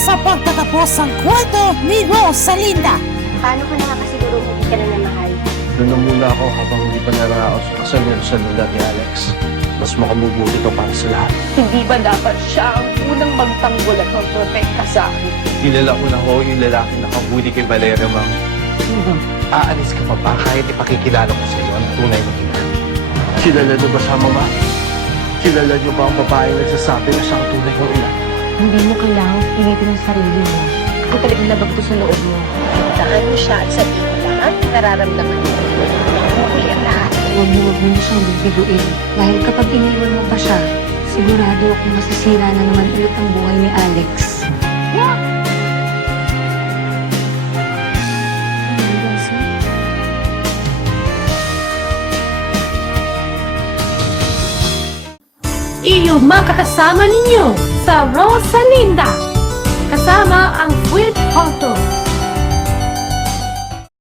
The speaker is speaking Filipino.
sa pagtatapos ang kwento ni Rosalinda. Paano ka nakakasiguro hindi ka na namahal? Doon na muna ako habang hindi pa naraos kasal ni Rosalinda ni Alex. Mas makabubuti ito para sa lahat. Hindi ba dapat siya ang unang magtanggol at magprotekta sa akin? Kilala ko na ho yung lalaki na kabuti kay Valeria, ma'am. Aalis ka pa ba kahit ipakikilala ko sa iyo ang tunay mo ina? Kilala niyo ba siya, mama? Kilala niyo ba ang babaeng nagsasabi na siya ang tunay kong ina? Hindi mo kailangang pilitin ang sarili mo. Ako talagang labag to sa loob mo. Daan mo siya at sabihin mo lahat ng nararamdaman mo. Mahuli ang lahat. Huwag mo na siyang bibiguin. Dahil kapag iniwan mo pa siya, sigurado akong masisira na naman ulit ang buhay ni Alex. Iyo makakasama ninyo sa Rosalinda. Kasama ang Sweet Hotto,